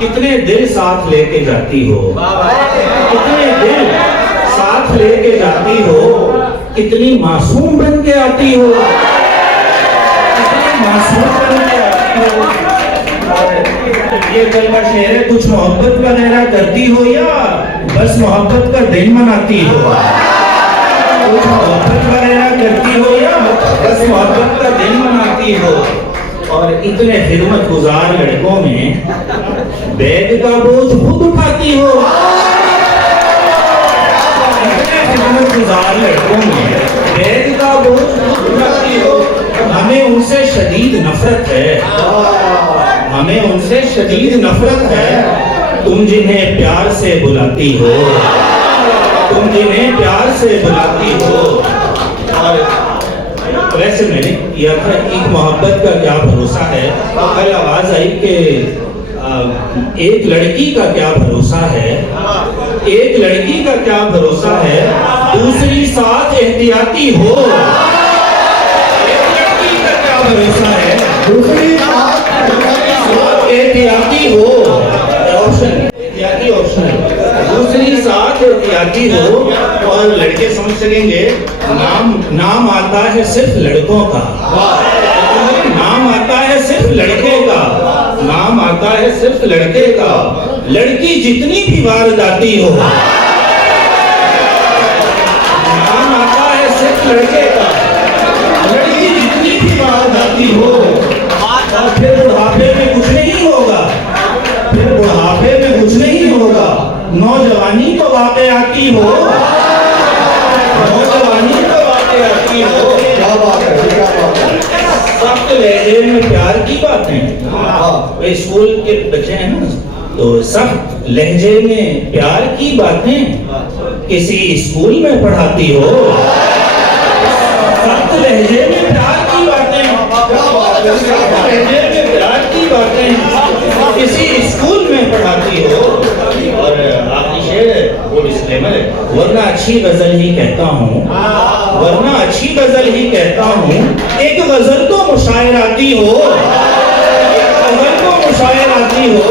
कितने दिल साथ लेके जाती हो, कितने दिल साथ लेके जाती हो, कितनी मासूम बन के आती हो, कितनी मासूम बन के आती हो। ये कलमा शेर है, कुछ मोहब्बत वगैरह करती हो या बस मोहब्बत का दिन मनाती हो? कुछ मोहब्बत वगैरह करती हो या बस मोहब्बत का दिन मनाती हो? और इतने खिदमत गुजार लड़कों में बैग का बोझ खुद उठाती हो। इतने खिदमत गुजार लड़कों में बैग का बोझ खुद उठाती हो। हमें उनसे शदीद नफरत है, हमें उनसे शदीद नफरत है। तुम जिन्हें प्यार से बुलाती हो, तुम जिन्हें प्यार से बुलाती हो। और वैसे मैंने किया था एक मोहब्बत का क्या भरोसा है, तो कल आवाज आई कि एक लड़की का क्या भरोसा है, एक लड़की का क्या भरोसा है, दूसरी साथ एहतियाती हो। एक लड़की का क्या भरोसा है, दूसरी साथ एहतियाती हो। ऑप्शन एहतियाती ऑप्शन, दूसरी साथ एहतियाती हो। और लड़के समझ सकेंगे, नाम आता है सिर्फ लड़कों का, नाम आता है सिर्फ लड़के का, नाम आता है सिर्फ लड़के का। लड़की जितनी भी वारदाती हो, नाम आता है सिर्फ लड़के का। लड़की जितनी भी वारदाती हो, और फिर बुढ़ापे में कुछ नहीं होगा, फिर बुढ़ापे में कुछ नहीं होगा। नौजवानी तो वाक़ई आती हो, नौजवानी तो वाक़ई आती हो। क्या बात है, क्या बात है। सख्त लहजे में प्यार की बातें, स्कूल के बच्चे हैं ना, तो सख्त लहजे में प्यार की बातें किसी स्कूल में पढ़ाती हो। सख्त लहजे में प्यार की बातें, सख्त लहजे में प्यार की बातें किसी स्कूल में पढ़ाती हो। और आखिरी शेर वो डिस्क्लेमर है, वरना अच्छी गजल ही कहता हूँ, वरना अच्छी गजल ही कहता हूँ। एक गजल तो मुशायर आती हो, एक गजल तो मुशायर आती हो।